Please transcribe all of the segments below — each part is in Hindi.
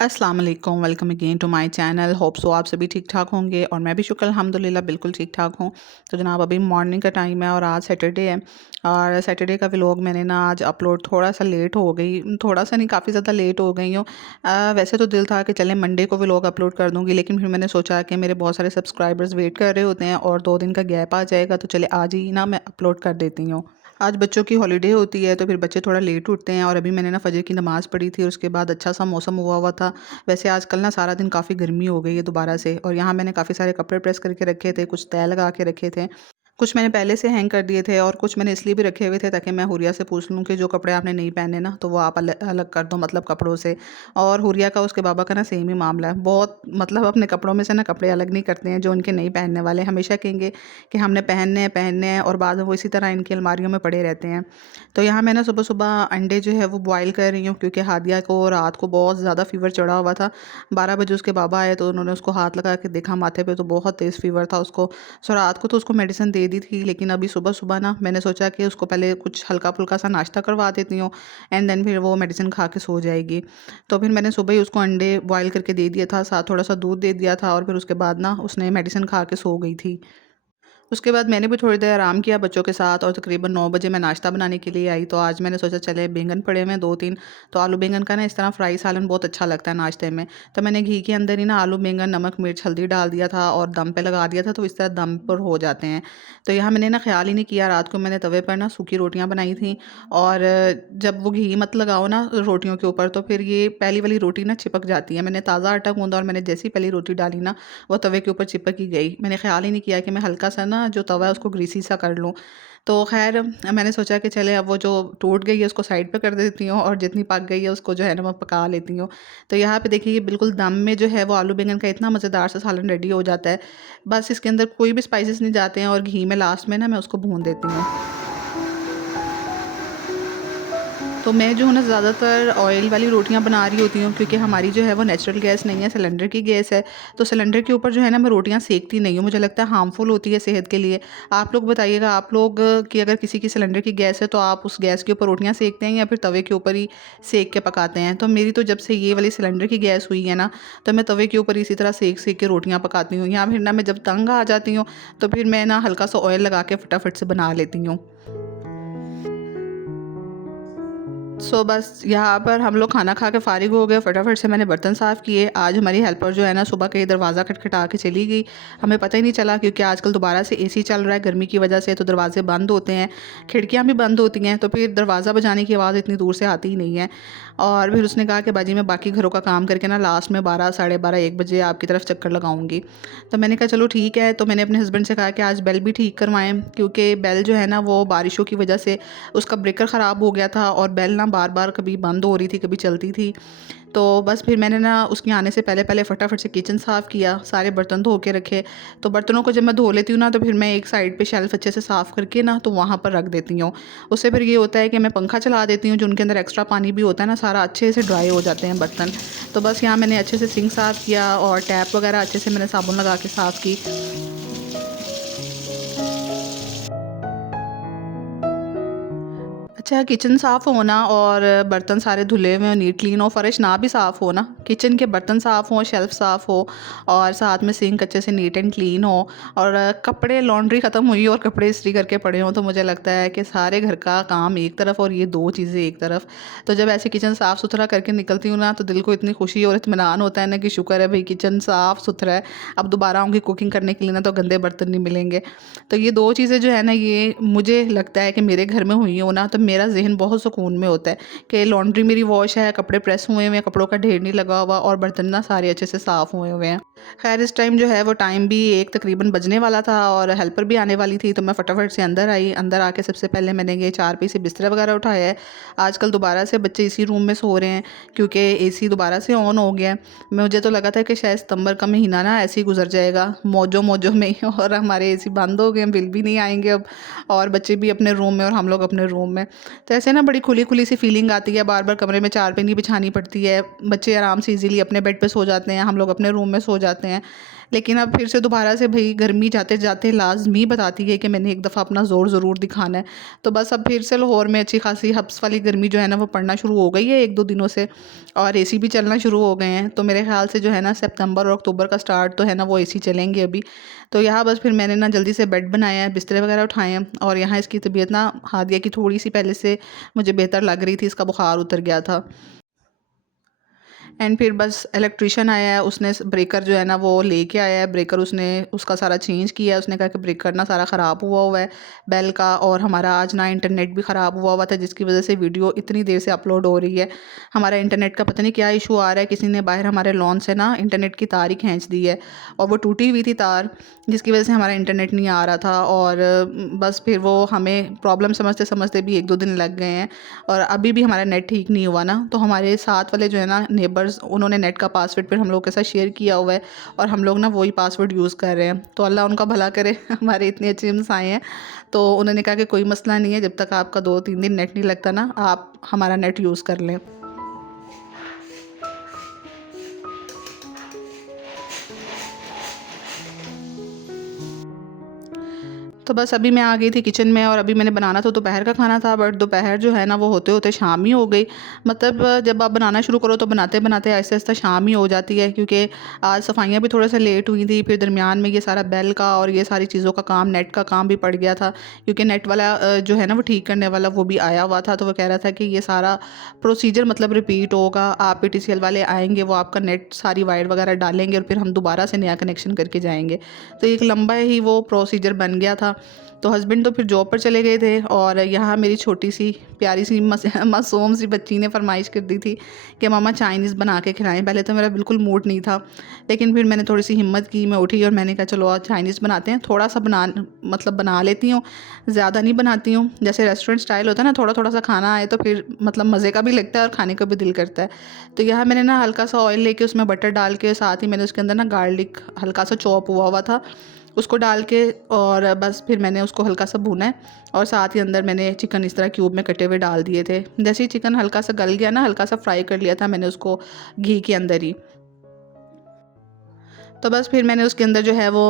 अस्सलाम वालेकुम, welcome again to my channel. Hope so आप सभी ठीक ठाक होंगे और मैं भी शुक्र अल्हम्दुलिल्लाह बिल्कुल ठीक ठाक हूँ। तो जनाब अभी मॉर्निंग का टाइम है और आज सैटरडे है और सैटरडे का व्लॉग मैंने ना आज अपलोड थोड़ा सा लेट हो गई, थोड़ा सा नहीं काफ़ी ज़्यादा लेट हो गई हूँ। वैसे तो दिल था कि चलें मंडे को व्लॉग अपलोड कर दूँगी, लेकिन फिर मैंने सोचा कि मेरे बहुत सारे सब्सक्राइबर्स वेट कर रहे होते हैं और 2 दिन का गैप आ जाएगा, तो चले आज ही ना मैं अपलोड कर देती हूँ। आज बच्चों की हॉलीडे होती है तो फिर बच्चे थोड़ा लेट उठते हैं और अभी मैंने ना फजर की नमाज़ पढ़ी थी और उसके बाद अच्छा सा मौसम हुआ हुआ था। वैसे आजकल ना सारा दिन काफ़ी गर्मी हो गई है दोबारा से, और यहाँ मैंने काफ़ी सारे कपड़े प्रेस करके रखे थे, कुछ तह लगा के रखे थे, कुछ मैंने पहले से हैंग कर दिए थे और कुछ मैंने इसलिए भी रखे हुए थे ताकि मैं हुरिया से पूछ लूँ कि जो कपड़े आपने नहीं पहने ना तो वो आप अलग अलग कर दो, मतलब कपड़ों से। और हुरिया का उसके बाबा का ना सेम ही मामला है, बहुत मतलब अपने कपड़ों में से ना कपड़े अलग नहीं करते हैं जो उनके नहीं पहनने वाले, हमेशा कहेंगे कि हमने पहनने हैं और बाद में वो इसी तरह इनकी अलमारियों में पड़े रहते हैं। तो यहाँ मैं ना सुबह सुबह अंडे जो है वो बॉयल कर रही हूँ, क्योंकि हादिया को रात को बहुत ज़्यादा फ़ीवर चढ़ा हुआ था। 12 बजे उसके बाबा आए तो उन्होंने उसको हाथ लगा के देखा माथे पे, तो बहुत तेज़ फ़ीवर था उसको। सो रात को तो उसको मेडिसिन दे दी थी, लेकिन अभी सुबह-सुबह ना मैंने सोचा कि उसको पहले कुछ हल्का-फुल्का सा नाश्ता करवा देती हूँ एंड देन फिर वो मेडिसिन खा के सो जाएगी। तो फिर मैंने सुबह ही उसको अंडे बॉयल करके दे दिया था, साथ थोड़ा-सा दूध दे दिया था और फिर उसके बाद ना उसने मेडिसिन खा के सो गई थी। उसके बाद मैंने भी थोड़ी देर आराम किया बच्चों के साथ और तकरीबन 9 बजे मैं नाश्ता बनाने के लिए आई। तो आज मैंने सोचा चले बैंगन पड़े हुए हैं 2-3, तो आलू बैंगन का ना इस तरह फ्राई सालन बहुत अच्छा लगता है नाश्ते में। तो मैंने घी के अंदर ही ना आलू बैंगन, नमक, मिर्च, हल्दी डाल दिया था और दम पे लगा दिया था, तो इस तरह दम पर हो जाते हैं। तो यहाँ मैंने ना ख़्याल ही नहीं किया, रात को मैंने तवे पर ना सूखी रोटियाँ बनाई थी और जब वो घी मत लगाओ ना रोटियों के ऊपर तो फिर ये पहली वाली रोटी ना चिपक जाती है। मैंने ताज़ा आटा गूँधा और मैंने जैसे ही पहली रोटी डाली ना वो तवे के ऊपर चिपक ही गई। मैंने ख़्याल ही नहीं किया कि मैं हल्का सा ना जो तवा है उसको ग्रीसी सा कर लूँ। तो ख़ैर मैंने सोचा कि चले अब वो जो टूट गई है उसको साइड पे कर देती हूँ और जितनी पक गई है उसको जो है ना मैं पका लेती हूँ। तो यहाँ पे देखिए ये बिल्कुल दम में जो है वो आलू बैंगन का इतना मज़ेदार सा सालन रेडी हो जाता है। बस इसके अंदर कोई भी स्पाइसेस नहीं जाते हैं और घी में लास्ट में ना मैं उसको भून देती हूँ। तो मैं जो हूँ ना ज़्यादातर ऑयल वाली रोटियाँ बना रही होती हूँ, क्योंकि हमारी जो है वो नेचुरल गैस नहीं है, सिलेंडर की गैस है। तो सिलेंडर के ऊपर जो है ना मैं रोटियाँ सेकती नहीं हूँ, मुझे लगता है हार्मफुल होती है सेहत के लिए। आप लोग बताइएगा, आप लोग की अगर किसी की सिलेंडर की गैस है तो आप उस गैस के ऊपर रोटियाँ सेकते हैं या फिर तवे के ऊपर ही सेक के पकाते हैं? तो मेरी तो जब से ये वाली सिलेंडर की गैस हुई है ना, तो मैं तवे के ऊपर इसी तरह सेक सेक के रोटियाँ पकाती हूँ, या फिर ना मैं जब तंग आ जाती हूँ तो फिर मैं ना हल्का सा ऑयल लगा के फटाफट से बना लेती हूँ। बस यहाँ पर हम लोग खाना खा के फ़ारिग हो गए, फटाफट से मैंने बर्तन साफ़ किए। आज हमारी हेल्पर जो है ना सुबह के दरवाज़ा खटखटा के चली गई, हमें पता ही नहीं चला, क्योंकि आजकल दोबारा से एसी चल रहा है गर्मी की वजह से, तो दरवाजे बंद होते हैं, खिड़कियाँ भी बंद होती हैं, तो फिर दरवाज़ा बजाने की आवाज़ इतनी दूर से आती ही नहीं है। और फिर उसने कहा कि बाजी मैं बाकी घरों का काम करके ना लास्ट में 12 साढ़े 12 1 बजे आपकी तरफ चक्कर लगाऊंगी। तो मैंने कहा चलो ठीक है। तो मैंने अपने हस्बैंड से कहा कि आज बेल भी ठीक करवाएं, क्योंकि बेल जो है ना वो बारिशों की वजह से उसका ब्रेकर ख़राब हो गया था और बेल ना बार बार कभी बंद हो रही थी कभी चलती थी। तो बस फिर मैंने ना उसके आने से पहले पहले फटाफट से किचन साफ़ किया, सारे बर्तन धो के रखे। तो बर्तनों को जब मैं धो लेती हूँ ना तो फिर मैं एक साइड पे शेल्फ़ अच्छे से साफ़ करके ना तो वहाँ पर रख देती हूँ। उससे फिर ये होता है कि मैं पंखा चला देती हूँ, जो उनके अंदर एक्स्ट्रा पानी भी होता है ना सारा अच्छे से ड्राई हो जाते हैं बर्तन। तो बस यहाँ मैंने अच्छे से सिंक साफ़ किया और टैप वगैरह अच्छे से मैंने साबुन लगा के साफ़ की। अच्छा, किचन साफ़ होना और बर्तन सारे धुले हुए हों, नीट क्लीन हो, फ़र्श ना भी साफ़ हो ना, किचन के बर्तन साफ़ हों, शेल्फ़ साफ़ हो और साथ में सिंक अच्छे से नीट एंड क्लीन हो और कपड़े लॉन्ड्री ख़त्म हुई और कपड़े इस्त्री करके पड़े हों, तो मुझे लगता है कि सारे घर का काम एक तरफ और ये 2 चीज़ें एक तरफ। तो जब ऐसे किचन साफ़-सुथरा करके निकलती हूँ ना, तो दिल को इतनी खुशी और इत्मीनान होता है ना कि शुक्र है भई किचन साफ़-सुथरा है, अब दोबारा आऊँगी कुकिंग करने के लिए ना तो गंदे बर्तन नहीं मिलेंगे। तो ये 2 चीज़ें जो है ना, ये मुझे लगता है कि मेरे घर में हुई हो ना तो मेरा ज़हन बहुत सुकून में होता है कि लॉन्ड्री मेरी वॉश है, कपड़े प्रेस हुए हुए हैं, कपड़ों का ढेर नहीं लगा हुआ और बर्तन ना सारे अच्छे से साफ़ हुए हुए हैं। ख़ैर इस टाइम जो है वो टाइम भी 1 तकरीबन बजने वाला था और हेल्पर भी आने वाली थी, तो मैं फटाफट से अंदर आई। अंदर आके सबसे पहले मैंने ये चारपाई से बिस्तर वगैरह उठाया है। आजकल दोबारा से बच्चे इसी रूम में सो रहे हैं, क्योंकि एसी दोबारा से ऑन हो गया है। मुझे तो लगा था कि शायद सितंबर का महीना ना ऐसे ही गुजर जाएगा मौजों-मौजों में ही और हमारे एसी बंद हो गए, बिल भी नहीं आएँगे अब और बच्चे भी अपने रूम में और हम लोग अपने रूम में। तो ऐसे ना बड़ी खुली-खुली सी फीलिंग आती है, बार-बार कमरे में चारपाई नहीं बिछानी पड़ती है। बच्चे आराम से इज़िली अपने बेड पे सो जाते हैं, हम लोग अपने रूम में सो जाते हैं। लेकिन अब फिर से दोबारा से भाई गर्मी जाते जाते लाजमी बताती है कि मैंने एक दफ़ा अपना ज़ोर ज़रूर दिखाना है। तो बस अब फिर से लाहौर में अच्छी खासी हब्स वाली गर्मी जो है ना वो पड़ना शुरू हो गई है 1-2 दिनों से, और एसी भी चलना शुरू हो गए हैं। तो मेरे ख़्याल से जो है ना सितंबर और अक्टूबर का स्टार्ट तो है ना वो एसी चलेंगे अभी। तो यहाँ बस फिर मैंने ना जल्दी से बेड बनाया है, बिस्तरे वगैरह उठाए हैं, और यहाँ इसकी तबीयत ना हादिया की थोड़ी-सी पहले से मुझे बेहतर लग रही थी, इसका बुखार उतर गया था। एंड फिर बस इलेक्ट्रिशियन आया है, उसने ब्रेकर जो है ना वो लेके आया है, ब्रेकर उसने उसका सारा चेंज किया है। उसने कहा कि ब्रेकर ना सारा ख़राब हुआ हुआ है बेल का, और हमारा आज ना इंटरनेट भी ख़राब हुआ हुआ था, जिसकी वजह से वीडियो इतनी देर से अपलोड हो रही है। हमारा इंटरनेट का पता नहीं क्या इशू आ रहा है, किसी ने बाहर हमारे लॉन से ना इंटरनेट की तार ही खींच दी है, और वो टूटी हुई थी तार, जिसकी वजह से हमारा इंटरनेट नहीं आ रहा था। और बस फिर वो हमें प्रॉब्लम समझते समझते भी 1-2 दिन लग गए हैं, और अभी भी हमारा नेट ठीक नहीं हुआ ना। तो हमारे साथ वाले जो है ना नेबर्स, उन्होंने नेट का पासवर्ड फिर हम लोग के साथ शेयर किया हुआ है, और हम लोग ना वही पासवर्ड यूज़ कर रहे हैं। तो अल्लाह उनका भला करे हमारे इतने अच्छे हमसाए हैं। तो उन्होंने कहा कि कोई मसला नहीं है, जब तक आपका 2-3 दिन नेट नहीं लगता ना, आप हमारा नेट यूज़ कर लें। तो बस अभी मैं आ गई थी किचन में, और अभी मैंने बनाना तो दोपहर का खाना था, बट दोपहर जो है ना वो होते होते शाम ही हो गई। मतलब जब आप बनाना शुरू करो तो बनाते बनाते आहिस्ता आहिस्ता शाम ही हो जाती है, क्योंकि आज सफाइयाँ भी थोड़ा सा लेट हुई थी। फिर दरमियान में ये सारा बेल का और ये सारी चीज़ों का काम, नेट का काम भी पड़ गया था, क्योंकि नेट वाला जो है ना वो ठीक करने वाला वो भी आया हुआ था। तो वो कह रहा था कि ये सारा प्रोसीजर मतलब रिपीट होगा, आप PTCL वाले आएंगे, वो आपका नेट सारी वायर वगैरह डालेंगे, और फिर हम दोबारा से नया कनेक्शन करके जाएंगे। तो एक लंबा ही वो प्रोसीजर बन गया था। तो हस्बैंड तो फिर जॉब पर चले गए थे, और यहाँ मेरी छोटी सी प्यारी सी मासूम सी बच्ची ने फरमाइश कर दी थी कि मामा चाइनीज़ बना के खिलाएं। पहले तो मेरा बिल्कुल मूड नहीं था, लेकिन फिर मैंने थोड़ी सी हिम्मत की, मैं उठी और मैंने कहा चलो आज चाइनीज़ बनाते हैं। थोड़ा सा बना लेती हूँ, ज़्यादा नहीं बनाती हूँ। जैसे रेस्टोरेंट स्टाइल होता है ना, थोड़ा थोड़ा सा खाना आए तो फिर मतलब मज़े का भी लगता है और खाने का भी दिल करता है। तो यहाँ मैंने ना हल्का सा ऑयल लेके उसमें बटर डाल के, साथ ही मैंने उसके अंदर ना गार्लिक हल्का सा चॉप हुआ हुआ था, उसको डाल के, और बस फिर मैंने उसको हल्का सा भूना है, और साथ ही अंदर मैंने चिकन इस तरह क्यूब में कटे हुए डाल दिए थे। जैसे ही चिकन हल्का सा गल गया ना, हल्का सा फ्राई कर लिया था मैंने उसको घी के अंदर ही। तो बस फिर मैंने उसके अंदर जो है वो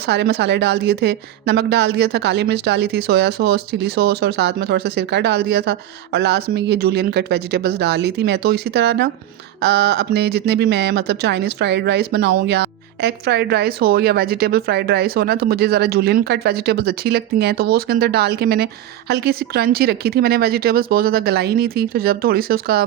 सारे मसाले डाल दिए थे, नमक डाल दिया था, काली मिर्च डाली थी, सोया सॉस, चिली सॉस, और साथ में थोड़ा सा सिरका डाल दिया था, और लास्ट में ये जूलियन कट वेजिटेबल्स डाल ली थी। मैं तो इसी तरह ना अपने जितने भी मैं मतलब चाइनीज़ फ्राइड राइस बनाऊँ, या एग फ्राइड राइस हो, या वेजिटेबल फ्राइड राइस हो ना, तो मुझे ज़रा जूलियन कट वेजिटेबल्स अच्छी लगती हैं, तो वो उसके अंदर डाल के मैंने हल्की सी क्रंची रखी थी। मैंने वेजिटेबल्स बहुत ज़्यादा गलाई नहीं थी, तो जब थोड़ी सी उसका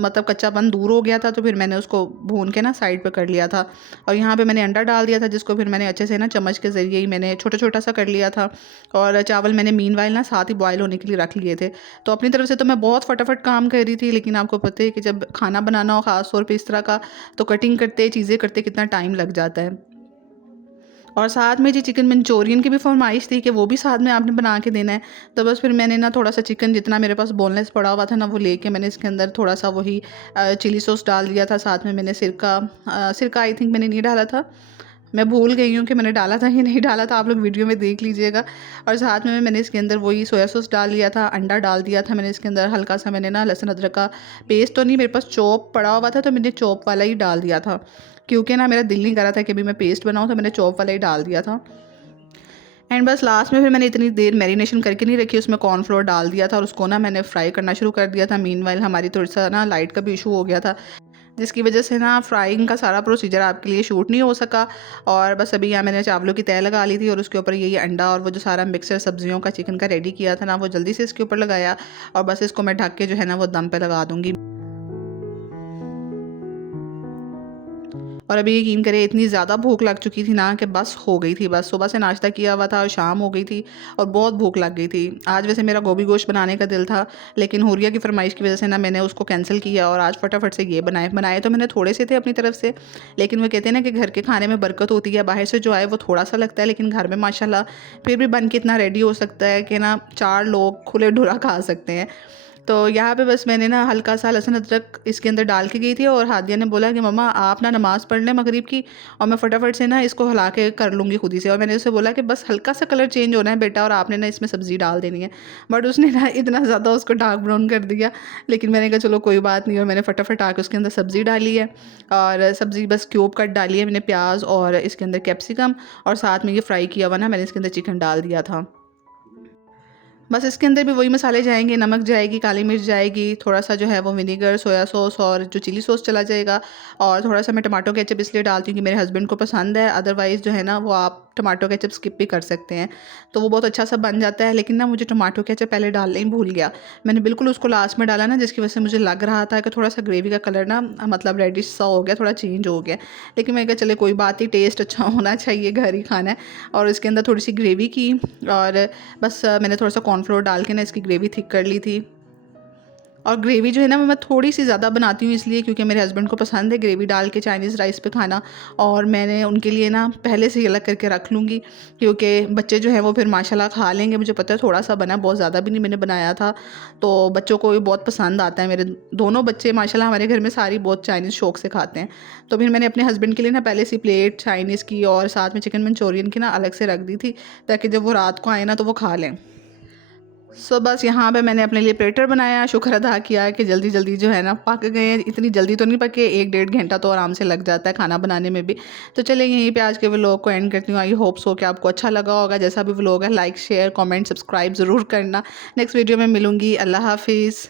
मतलब कच्चापन दूर हो गया था, तो फिर मैंने उसको भून के ना साइड पे कर लिया था। और यहाँ पे मैंने अंडा डाल दिया था, जिसको फिर मैंने अच्छे से ना चम्मच के ज़रिए ही मैंने छोटा छोटा सा कर लिया था, और चावल मैंने मीनवाइल ना साथ ही बॉयल होने के लिए रख लिए थे। तो अपनी तरफ से तो मैं बहुत फटाफट काम कर रही थी, लेकिन आपको पता है कि जब खाना बनाना हो, ख़ास तौर पे इस तरह का, तो कटिंग करते चीज़ें करते कितना टाइम लग जाता है। और साथ में जी चिकन मंचूरियन की भी फरमाइश थी कि वो भी साथ में आपने बना के देना है। तो बस फिर मैंने ना थोड़ा सा चिकन जितना मेरे पास बोनलेस पड़ा हुआ था ना, वो लेके मैंने इसके अंदर थोड़ा सा वही चिली सॉस डाल दिया था। साथ में मैंने सिरका आई थिंक मैंने नहीं डाला था, मैं भूल गई हूँ कि मैंने डाला था या नहीं डाला था, आप लोग वीडियो में देख लीजिएगा। और साथ में मैंने इसके अंदर वही सोया सॉस डाल लिया था, अंडा डाल दिया था मैंने इसके अंदर, हल्का सा मैंने ना लहसुन अदरक का पेस्ट तो नहीं, मेरे पास चॉप पड़ा हुआ था, तो मैंने चॉप वाला ही डाल दिया था, क्योंकि ना मेरा दिल नहीं कर रहा था कि अभी मैं पेस्ट बनाऊँ, तो मैंने चॉप वाला ही डाल दिया था। एंड बस लास्ट में फिर मैंने इतनी देर मैरिनेशन करके नहीं रखी, उसमें कॉर्नफ्लोर डाल दिया था, और उसको ना मैंने फ्राई करना शुरू कर दिया था। मीनवाइल हमारी थोड़ी सा ना लाइट का भी इशू हो गया था, जिसकी वजह से ना फ्राइंग का सारा प्रोसीजर आपके लिए शूट नहीं हो सका। और बस अभी यहाँ मैंने चावलों की तह लगा ली थी, और उसके ऊपर ये अंडा और वो जो सारा मिक्सर सब्जियों का चिकन का रेडी किया था ना, वो जल्दी से इसके ऊपर लगाया, और बस इसको मैं ढक के जो है ना वो दम पे लगा दूँगी। और अभी यकीन करें इतनी ज़्यादा भूख लग चुकी थी ना कि बस हो गई थी, बस सुबह से नाश्ता किया हुआ था और शाम हो गई थी, और बहुत भूख लग गई थी। आज वैसे मेरा गोभी गोश्त बनाने का दिल था, लेकिन हुरिया की फरमाइश की वजह से ना मैंने उसको कैंसिल किया, और आज फटाफट से ये बनाए तो मैंने थोड़े से थे अपनी तरफ से, लेकिन वो कहते हैं ना कि घर के खाने में बरकत होती है, बाहर से जो आए वो थोड़ा सा लगता है, लेकिन घर में माशाल्लाह फिर भी बन के इतना रेडी हो सकता है कि ना 4 लोग खुले ढुरा खा सकते हैं। तो यहाँ पे बस मैंने ना हल्का सा लहसुन अदरक इसके अंदर डाल के गई थी और हादिया ने बोला कि मम्मा आप ना नमाज़ पढ़ लें मगरिब की और मैं फटाफट से ना इसको हिला के कर लूँगी खुद ही से। और मैंने उससे बोला कि बस हल्का सा कलर चेंज होना है बेटा और आपने ना इसमें सब्ज़ी डाल देनी है। बट उसने ना इतना ज़्यादा उसको डार्क ब्राउन कर दिया। लेकिन मैंने कहा चलो कोई बात नहीं, और मैंने फटाफट आके उसके अंदर सब्ज़ी डाली है और सब्ज़ी बस क्यूब कट डाली है मैंने, प्याज और इसके अंदर कैप्सिकम, और साथ में ये फ्राई किया हुआ ना मैंने इसके अंदर चिकन डाल दिया था। बस इसके अंदर भी वही मसाले जाएंगे, नमक जाएगी, काली मिर्च जाएगी, थोड़ा सा जो है वो विनेगर, सोया सॉस और जो चिली सॉस चला जाएगा, और थोड़ा सा मैं टमाटो केचप इसलिए डालती हूँ कि मेरे हस्बैंड को पसंद है। अदरवाइज़ जो है ना वो आप टमाटो केचप स्किप भी कर सकते हैं, तो वो बहुत अच्छा सा बन जाता है। लेकिन ना मुझे टमाटो केचप पहले डालना ही भूल गया, मैंने बिल्कुल उसको लास्ट में डाला ना, जिसकी वजह से मुझे लग रहा था कि थोड़ा सा ग्रेवी का कलर ना मतलब रेडिश सा हो गया, थोड़ा चेंज हो गया। लेकिन मैं कहा चले कोई बात नहीं, टेस्ट अच्छा होना चाहिए, घर ही खाना है। और इसके अंदर थोड़ी सी ग्रेवी की, और बस मैंने थोड़ा सा कॉर्नफ्लोर डाल के ना इसकी ग्रेवी थिक कर ली थी। और ग्रेवी जो है ना मैं थोड़ी सी ज़्यादा बनाती हूँ इसलिए क्योंकि मेरे हस्बैंड को पसंद है ग्रेवी डाल के चाइनीज़ राइस पे खाना, और मैंने उनके लिए ना पहले से ही अलग करके रख लूँगी, क्योंकि बच्चे जो हैं वो फिर माशाल्लाह खा लेंगे। मुझे पता है थोड़ा सा बना, बहुत ज़्यादा भी नहीं मैंने बनाया था, तो बच्चों को भी बहुत पसंद आता है। मेरे दोनों बच्चे माशाल्लाह हमारे घर में सारी बहुत चाइनीज़ शौक से खाते हैं। तो फिर मैंने अपने हस्बैंड के लिए ना पहले से प्लेट चाइनीज़ की और साथ में चिकन मंचूरियन की ना अलग से रख दी थी, ताकि जब वो रात को आए ना तो वो खा लें। बस यहाँ पे मैंने अपने लिए पेटर बनाया, शुक्र अदा किया कि जल्दी जल्दी जो है ना पक गए हैं। इतनी जल्दी तो नहीं पके, 1 डेढ़ घंटा तो आराम से लग जाता है खाना बनाने में भी। तो चलिए यहीं पे आज के व्लॉग को एंड करती हूँ। आई होप सो कि आपको अच्छा लगा होगा। जैसा भी व्लॉग है लाइक शेयर कमेंट सब्सक्राइब ज़रूर करना। नेक्स्ट वीडियो में मिलूँगी। अल्लाह हाफिज़।